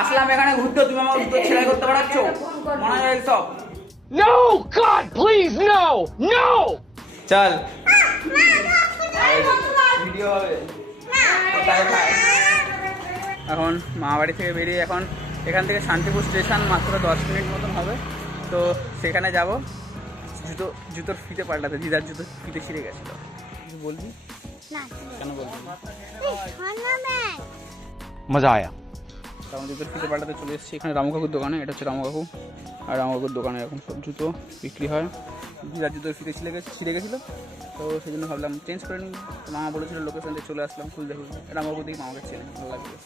আসলাম এখানে ঘুরতে, তুমি আমার জুতো সেলাই করতে পারছো? মনে হয় সব। No, God, please, no, no! চল ভিডিও হবে। এখন মামাবাড়ি থেকে বেরিয়ে এখন এখান থেকে শান্তিপুর স্টেশন মাত্র 10 মিনিট মতন হবে, তো সেখানে যাব জুতোর ফিতে পাল্টাতে। দিদার জুতো ফিতে ছিঁড়ে গেছিলো। কিছু বলবি? কেন বলবি? मजा आया। তখন জুতোর ফিতে পাল্টাতে চলে এসেছি এখানে রামু কাকুর দোকানে। এটা হচ্ছে রামু কাকু, আর রামু কাকুর দোকানে এরকম সব জুতো বিক্রি হয়। দিদার জুতোর ফিতে ছিঁড়ে গেছিলো, তো সেই জন্য ভাবলাম চেঞ্জ করে নিই। মামা বলেছিল লোকেশন দিয়ে চলে আসলাম খুলতে। রামু কাকু দেখি মামাকে চেনে, ভালো লাগবে।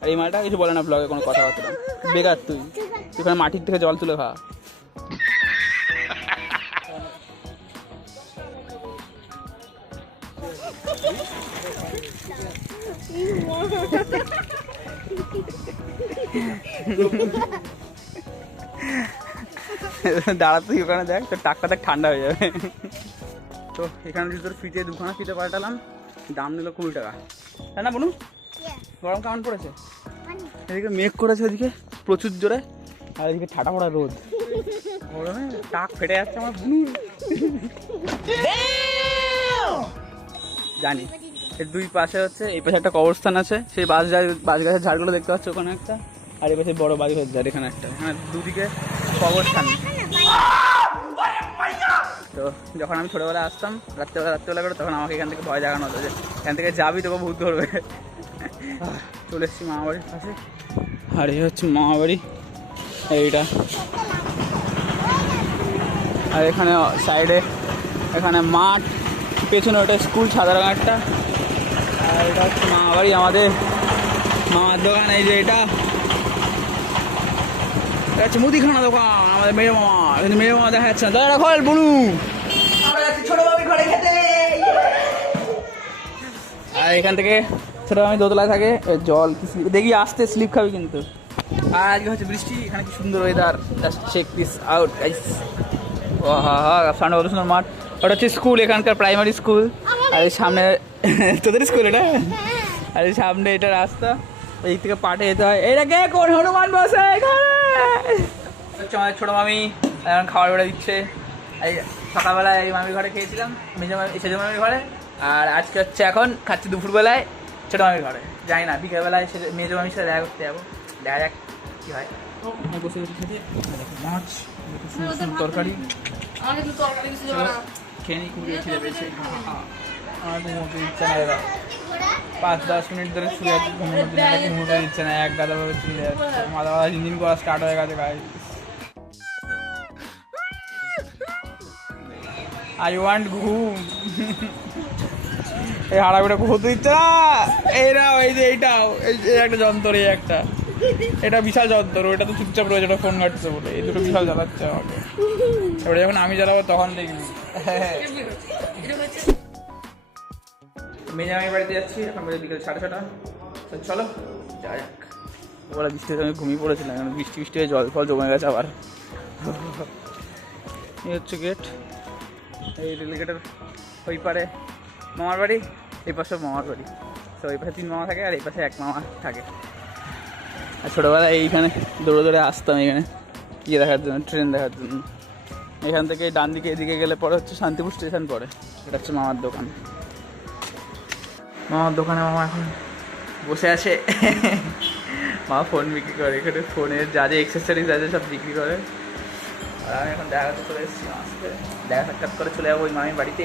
আর এই মালটা কিছু বলে না ব্লগে, কোনো কথাবার্তা না। বেকার তুই ওখানে মাটির থেকে জল তুলে খা। দাঁড়া তুই ওখানে দেখ, তোর টাকটা দেখ ঠান্ডা হয়ে যাবে। তো এখানে জুতোর ফিতে দুখানা ফিতে পাল্টালাম, দাম নিল 20 টাকা। তাই না বলুন? গরম কেমন পড়েছে? এদিকে মেঘ করেছে, ওদিকে প্রচুর জোরে, আর এদিকে ঠাটা পড়া রোদ। গরমে টাক ফেটে যাচ্ছে আমার। জানি এর দুই পাশে হচ্ছে, এই পাশে একটা কবরস্থান আছে, সেই বাঁশ গাছের ঝাড়গুলো দেখতে পাচ্ছ ওখানে একটা, আর এই পাশে বড় বাড়ি হচ্ছে ঝাড় এখানে একটা। এখানে দুদিকে কবরস্থান। তো যখন আমি ছোটোবেলায় আসতাম রাত্রেবেলা করে, তখন আমাকে এখান থেকে ভয় জাগানো হতো যে এখান থেকে যাবি তোকে ভূত ধরবে। চলে এসেছি মামাবাড়ির পাশে, আর এই হচ্ছে মামাবাড়ি এইটা। আর এখানে সাইডে এখানে মাঠ, পেছনে ওটা স্কুল সাদা রঙের একটা। আর এটা হচ্ছে মামাবাড়ি, আমাদের মামার দোকান। এই যে এটা হচ্ছে মুদিখানা দোকান আমাদের মেয়ে মামা, কিন্তু মেয়ে মামা দেখা যাচ্ছে না। দাদা খোল বলু, ছোট মামির ঘরে খেতে। আর এখান থেকে ছোট মামি দোতলায় থাকে, জল দেখি আসতে স্লিপ খাবি কিন্তু। আর আজকে হচ্ছে বৃষ্টি, এখানে কি সুন্দর weather, just check this out guys. ও হা হা, সামনে কত সুন্দর মাঠ। ওটা হচ্ছে স্কুল, এখানকার প্রাইমারি স্কুল। আর এই সামনে তোদের স্কুল এটা। আর এই সামনে এটা রাস্তা, এই থেকে পাটে যেতে হয়। এইটাকে কোন হনুমান বসে এখানে হচ্ছে আমাদের ছোটো মামি এখন খাবার বেড়ে দিচ্ছে। এই সকালবেলায় এই মামির ঘরে খেয়েছিলাম, সেজো মামির ঘরে। আর আজকে হচ্ছে এখন খাচ্ছি দুপুরবেলায় ছোটো মামির ঘরে। জানি না বিকেলবেলায় মেজো মামির সাথে দেখা করতে যাবো, দেখা যাক কী হয়। বসে বসে খেতে মাছ, তরকারি খেয়ে নিই, খুবই খিদে পেয়েছে। আমার ঘুমোতে ইচ্ছা না এরা, 5-10 মিনিট ধরে শুয়ে আছি, ঘুমোতে ইচ্ছে না, এক গাদাভাবে চলে যাচ্ছে, মাথা ঝিনঝিন করা স্টার্ট হয়ে গেছে গায়ে। আই ওয়ান্ট ঘুম। এই হাড়াগুড়া ঘুমোতে ইচ্ছে না। এইটাও এই যে এইটাও এই একটা যন্ত্র, এই একটা এটা বিশাল যন্ত্র, ওইটা তো চুপচাপ রয়েছে, ওটা ফোন ঘাটছে বলে। এই দুটো বিশাল জ্বালাচ্ছে আমাকে। এবারে যখন আমি জ্বালাবো তখন দেখবি। মেজামাই বাড়িতে যাচ্ছি, এখন বাজে বিকেল 6:30। চলো যা যাক। ওরা বৃষ্টিতে আমি ঘুমিয়ে পড়েছিলাম, এখন বৃষ্টি হয়ে জল ফল জমে গেছে আবার। এই হচ্ছে গেট, এই রেল গেটের ওই পারে মামার বাড়ি, এই পাশে মামার বাড়ি। তো ওই পাশে 3 মামা থাকে, আর এই পাশে 1 মামা থাকে। আর ছোটোবেলায় এইখানে দৌড়ে দৌড়ে আসতাম এখানে ইয়ে দেখার জন্য, ট্রেন দেখার জন্য। এখান থেকে ডান দিকে এদিকে গেলে পরে হচ্ছে শান্তিপুর স্টেশন পড়ে। এটা হচ্ছে মামার দোকান। মামার দোকানে মামা এখন বসে আছে। মা ফোন বিক্রি করে, এখানে ফোনের যা যা এক্সেসরিজ আছে সব বিক্রি করে। আর আমি এখন দেখা করতে চলে এসেছি, মাসকে দেখা সাক্ষাৎ করে চলে যাবো ওই মামির বাড়িতে।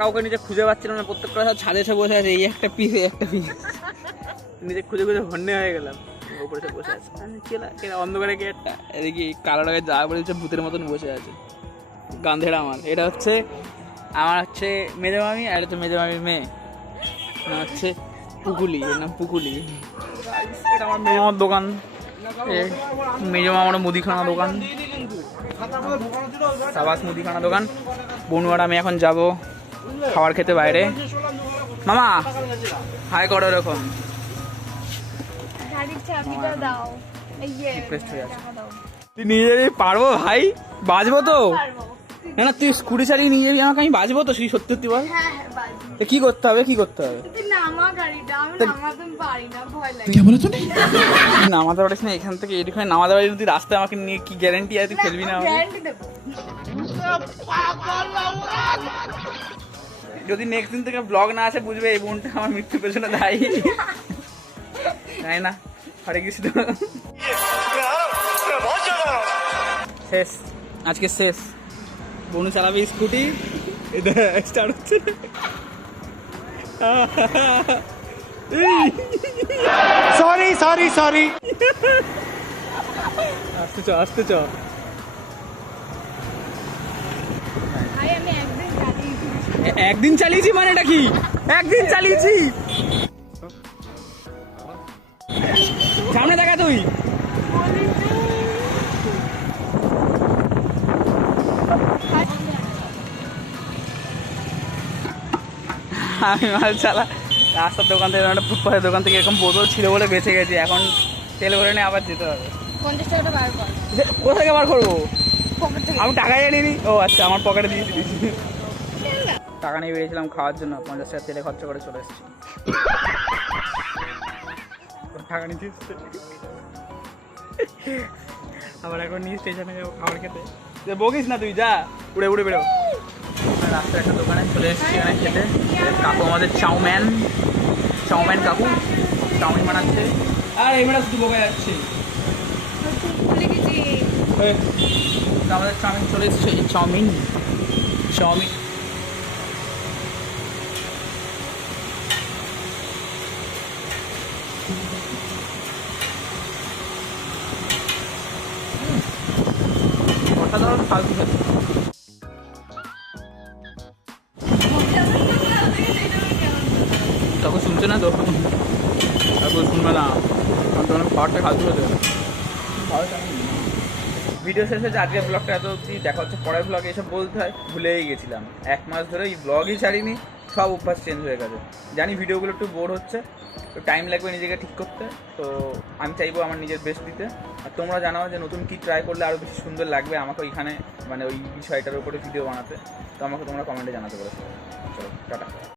কাউকে নিজে খুঁজে পাচ্ছিলাম না, প্রত্যেকটা সব ছাদে এসে বসে আছে, এই একটা পিস এই একটা পিস। নিজে খুঁজে খুঁজে হন্যে হয়ে গেলাম। উপরে সে বসে আছে অন্ধকারে গেটটা, এদিকে কালো রঙের যা বলে ভূতের মতন বসে আছে। গান্ধেড়া আমার। এটা হচ্ছে আমার হচ্ছে মেজো মামি, আর হচ্ছে মেজো মামির মেয়ে হচ্ছে পুকুলি, এর নাম পুকুলি। এটা আমার মেজো মামার দোকান, মেজো মামার মুদিখানা দোকান, সাবাস মুদিখানা দোকান। বনুয়ার আমি এখন যাব খাবার খেতে বাইরে। মামা হাই করো এরকম। তুই নিয়ে যাবি? পারবো ভাই, বাজবো তো। না তুই স্কুটি চালিয়ে নিয়ে যাবি আমাকে, আমি বাজবো তো? সত্যি সত্যি বল। কি করতে হবে কি করতে হবে? তুই নামা গাড়িটা, আমি নামাতে পারি না, ভয় লাগে। নামাতে পারিস না এখান থেকে এখানে নামাতে পারিস যদি রাস্তায় আমাকে নিয়ে কি গ্যারান্টি আছে তুই ফেলবি না আমাকে? গ্যারান্টি দেবো। যদি নেক্সট দিন থেকে ব্লগ না আসে বুঝবে এই বোনটা আমার মৃত্যুর পেছনে দায়ী। তাই না? হরে কৃষ্ণ। শেষ, আজকে শেষ। বনু চালাবে স্কুটি, স্টার্ট হচ্ছে না। Sorry, sorry, sorry. আসতে চ আসতে চ। ভাই আমি একদিন চালিয়েছি। একদিন চালিয়েছি মানে এটা কি? একদিন চালিয়েছি। সামনে দেখা তুই। আমি মাল চালা রাস্তার দোকান থেকে একটা ফুটপাথের দোকান থেকে এরকম বোতল ছিল বলে বেঁচে গেছি। এখন তেল ভরে নিয়ে আবার যেতে হবে। 50 টাকাটা বার কর। কোথা থেকে বার করবো? পকেট থেকে। আমি টাকা জানিনি। ও আচ্ছা, আমার পকেটে দিয়ে দিয়েছি। টাকা নিয়ে বেরিয়েছিলাম খাওয়ার জন্য, 50 টাকা তেলে খরচা করে চলে এসেছি। টাকা নিতে এসছে। আবার এখন নিয়ে স্টেশনে যাবো খাবার খেতে। বকিস না তুই, যা উড়ে উড়ে বেরো। রাস্তায় একটা দোকানে চলে এসেছি এখানে খেতে। কাকু আমাদের চাউম্যান কাকু চাউমিন বানাচ্ছে। আর এই মেয়েটা শুধু বোকা যাচ্ছে। ভুলে গেছি। আমাদের চাউমিন চলে এসছে। চাউমিন অসাধারণ ফালতু খেতে। তখন শুনছে না তো, তারপর শুনবে না, তখন খাবারটা ফালতু খেতে। ভিডিও শেষ হয়েছে আজকের ব্লগটা এত অবধি। দেখা হচ্ছে পরের ব্লগে। এসব বলতে হয়, ভুলেই গেছিলাম। 1 মাস ধরে এই ব্লগই ছাড়িনি, সব অভ্যাস চেঞ্জ হয়ে গেছে। জানি ভিডিওগুলো একটু বোর হচ্ছে, তো টাইম লাগবে নিজেকে ঠিক করতে। তো আমি চাইবো আমার নিজের বেস্ট দিতে। আর তোমরা জানাও যে নতুন কী ট্রাই করলে আরও বেশি সুন্দর লাগবে আমাকে ওইখানে, মানে ওই বিষয়টার উপরে ভিডিও বানাতে। তো আমাকে তোমরা কমেন্টে জানাতে পারো। চলো টাটা।